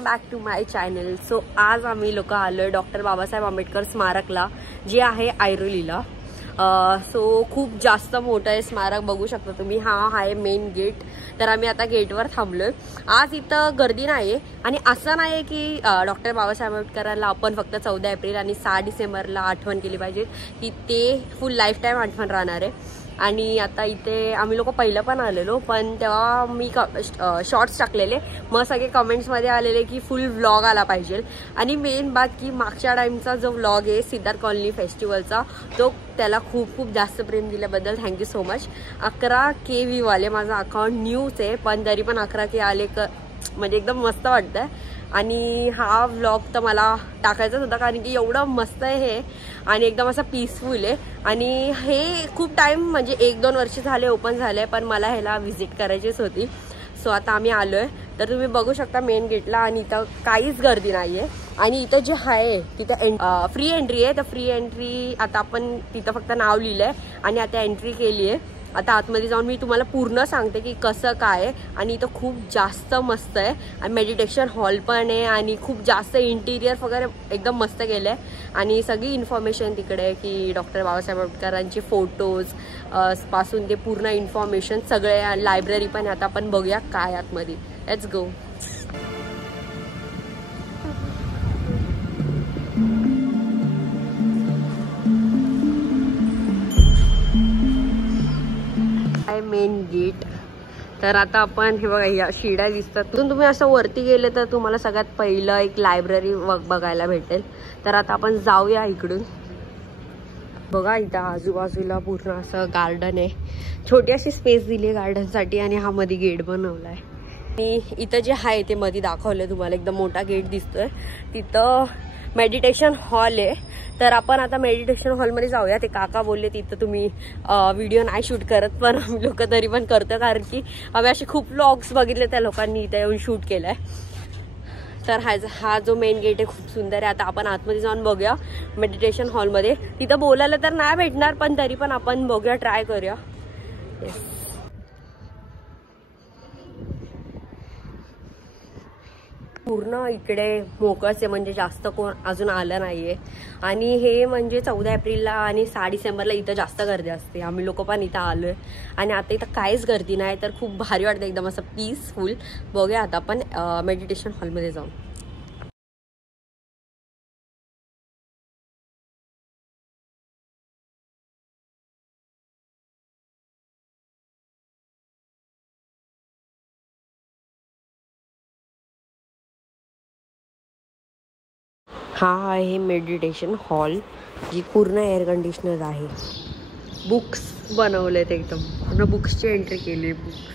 Welcome back to my channel. So आज आम्ही लोक आलो आहे डॉक्टर बाबासाहेब आंबेडकर स्मारकला, जे आहे ऐरोलीला. सो खूप जास्त मोठं आहे स्मारक, बघू शकता तुम्ही. हा आहे मेन गेट. तर आम्ही आता गेटवर थांबलोय. आज इथं गर्दी नाही आहे आणि असं नाही आहे की डॉक्टर बाबासाहेब आंबेडकरांना आपण फक्त 14 एप्रिल आणि 6 डिसेंबरला आठवण केली पाहिजे, की ते फुल लाईफ टाईम आठवण राहणार आहे. आणि आता इथे आम्ही लोक पहिलं पण आलेलो, पण तेव्हा मी शॉर्ट्स टाकलेले, मग सगळे कमेंट्समध्ये आलेले की फुल व्लॉग आला पाहिजे. आणि मेन बात की मागच्या टाईमचा जो व्लॉग आहे सिद्धार्थ कॉलनी फेस्टिवलचा, तो त्याला खूप खूप जास्त प्रेम दिल्याबद्दल thank you so much. 11K view आले. माझा अकाउंट न्यूज आहे, पण तरी पण 11K आले म्हणजे एकदम मस्त वाटतंय. आणि हा व्लॉग तर मला टाकायचाच होता, कारण की एवढं मस्त आहे हे आणि एकदम असं पीसफुल आहे. आणि हे खूप टाईम म्हणजे 1-2 वर्ष झाले ओपन झाले, पण मला ह्याला व्हिजिट करायचीच होती. सो आता आम्ही आलो आहे. तर तुम्ही बघू शकता मेन गेटला, आणि इथं काहीच गर्दी नाही आहे. आणि इथं जे आहे तिथं फ्री एंट्री आहे. तर फ्री एंट्री आता आपण तिथं फक्त नाव लिहिलं आहे आणि आता एंट्री केली आहे. आता आतमध्ये जाऊन मी तुम्हाला पूर्ण सांगते की कसं काय आहे. आणि इथं खूप जास्त मस्त आहे आणि मेडिटेशन हॉल पण आहे आणि खूप जास्त इंटिरियर वगैरे एकदम मस्त केलं आहे. आणि सगळी इन्फॉर्मेशन तिकडे आहे की डॉक्टर बाबासाहेब आंबेडकरांचे फोटोज पासून ते पूर्ण इन्फॉर्मेशन सगळे. लायब्ररी पण आहे. आता आपण बघूया काय आतमध्ये. Let's go. Main gate. तर आता आपण हे बघा, या शिड्या दिसतात. तुम्ही असं वरती गेले तर तुम्हाला सगळ्यात पहिलं एक लायब्ररी बघायला भेटेल. तर आता आपण जाऊया इकडून. बघा इथं आजूबाजूला पूर्ण असं गार्डन आहे. छोटी अशी स्पेस दिली आहे गार्डनसाठी आणि हा मध्ये गेट बनवलाय. आणि इथं जे आहे ते मध्ये दाखवलंय तुम्हाला, एकदम मोठा गेट दिसतोय. तिथं मेडिटेशन हॉल आहे. तर आपण आता मेडिटेशन हॉलमध्ये जाऊया. ते काका बोलले तिथं तुम्ही व्हिडिओ नाही शूट करत, पण आम्ही लोक तरी पण करतो, कारण की आम्ही असे खूप व्लॉग्स बघितले त्या लोकांनी इथे येऊन शूट केलाय. तर हा जो मेन गेट आहे खूप सुंदर आहे. आता आपण आतमध्ये जाऊन बघूया मेडिटेशन हॉलमध्ये. तिथं बोलायला तर नाही भेटणार, पण तरी पण आपण बघूया, ट्राय करूया. येस, पूर्ण इकडे मोकळच आहे, म्हणजे जास्त कोण अजून आलं नाहीये. आणि हे म्हणजे 14 एप्रिलला आणि 6 डिसेंबरला इथं जास्त गर्दी असते. आम्ही लोक पण इथं आलोय आणि आता इथं काहीच गर्दी नाही. तर खूप भारी वाटतं, एकदम असं पीसफुल. बघूया आता आपण मेडिटेशन हॉलमध्ये जाऊन. हा आहे मेडिटेशन हॉल, जी पूर्ण एअर कंडिशनर आहे. बुक्स बनवलेत, एकदम पूर्ण बुक्सची एंट्री केली. बुक्स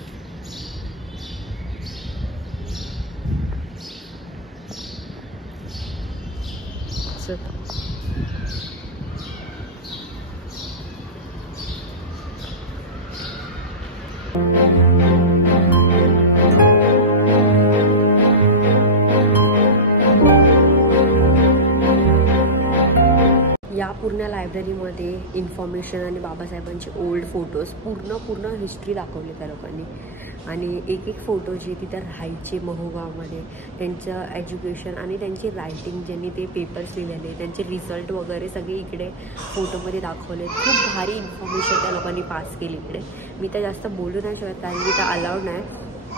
या पूर्ण लायब्ररीमध्ये इन्फॉर्मेशन आणि बाबासाहेबांचे ओल्ड फोटोज, पूर्ण हिस्ट्री दाखवली त्या लोकांनी. आणि एक फोटो जे तिथं राहायचे महोगावमध्ये, त्यांचं एज्युकेशन आणि त्यांची रायटिंग, ज्यांनी ते पेपर्स लिहिलेले, त्यांचे रिझल्ट वगैरे सगळे इकडे फोटोमध्ये दाखवले. खूप भारी इन्फॉर्मेशन त्या लोकांनी पास केली इकडे. मी तर जास्त बोलू नाही शकत, कारण की तर अलाउड नाही,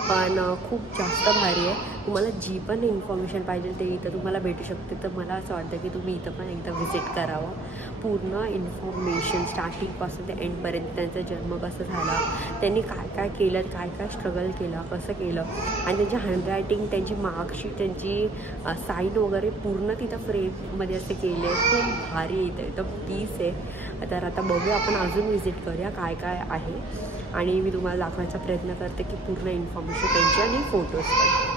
पण खूप जास्त भारी आहे. तुम्हाला जी पण इन्फॉर्मेशन पाहिजे ते इथं तुम्हाला भेटू शकते. तर मला असं वाटतं की तुम्ही इथं पण एकदा व्हिजिट करावं. पूर्ण इन्फॉर्मेशन स्टार्टिंगपासून ते एंडपर्यंत, त्यांचा जन्म कसं झाला, त्यांनी काय काय केलं, काय काय स्ट्रगल केला, कसं केलं, आणि त्यांची हँडरायटिंग, त्यांची मार्कशीट, त्यांची साईन वगैरे पूर्ण तिथं फ्रेममध्ये असे केले. खूप भारी इथं पीस आहे. तर आता बघूया, आपण अजून व्हिजिट करूया काय काय आहे. आणि मी तुम्हाला दाखवायचा प्रयत्न करते की पूर्ण इन्फॉर्मेशन त्यांची आणि फोटोज पण.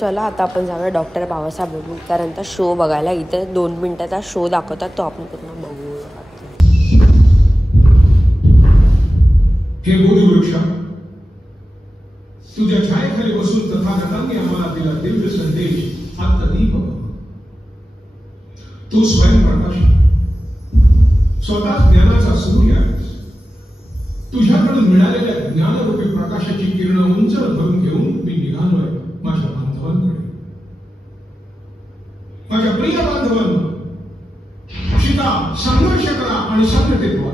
चला आता आपण जाऊया डॉक्टर बाबासाहेब आंबेडकरांचा शो बघायला. इथे 2 मिनिटाचा शो दाखवतात, तो आपण पूर्ण बघूया. हे बोधिवृक्ष, तुझ्या छायेखाली बसून तथागतांनी आम्हाला दिला दिव्य संदेश आत्मदीप. तू स्वयंप्रकाश, स्वतः ज्ञानाचा सूर्य आहेस. तुझ्याकडून मिळालेल्या ज्ञानरूपी प्रकाशाची किरण उंच भरून घेऊन मी निघालोय माझ्या बांधवांकडे. माझ्या प्रिय बांधवांनो, शिका, संघर्ष करा आणि संघटित व्हा.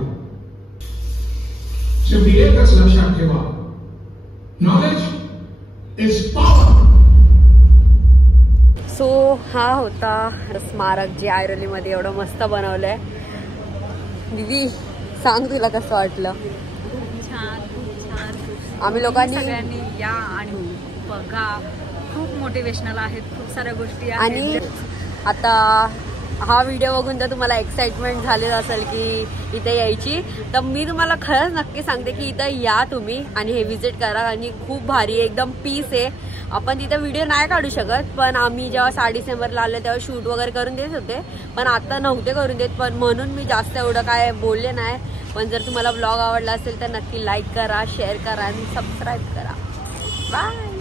शेवटी एकच लक्षात ठेवा, नॉलेज इज पॉवर. सो हा होता स्मारक जे ऐरोलीमध्ये एवढं मस्त बनवलंय. दीदी सांग, तुला कसं वाटलं? खूप छान. आम्ही लोकांनी सगळ्यांनी या आणि बघा, खूप मोटिवेशनल आहेत, खूप साऱ्या गोष्टी आहेत. आणि आता हा व्हिडिओ बघून जर तुम्हाला एक्साइटमेंट झालेलं असेल की इथे यायची, तर मी तुम्हाला खरंच नक्की सांगते की इथं या तुम्ही आणि हे विजिट करा. आणि खूप भारी आहे, एकदम पीस आहे. आपण तिथं व्हिडिओ नाही काढू शकत, पण आम्ही जेव्हा 6 डिसेंबरला आले तेव्हा शूट वगैरे करून देत होते, पण आता नव्हते करून देत. पण म्हणून मी जास्त एवढं काय बोलले नाही. पण जर तुम्हाला ब्लॉग आवडला असेल तर नक्की लाईक करा, शेअर करा आणि सबस्क्राईब करा. बाय.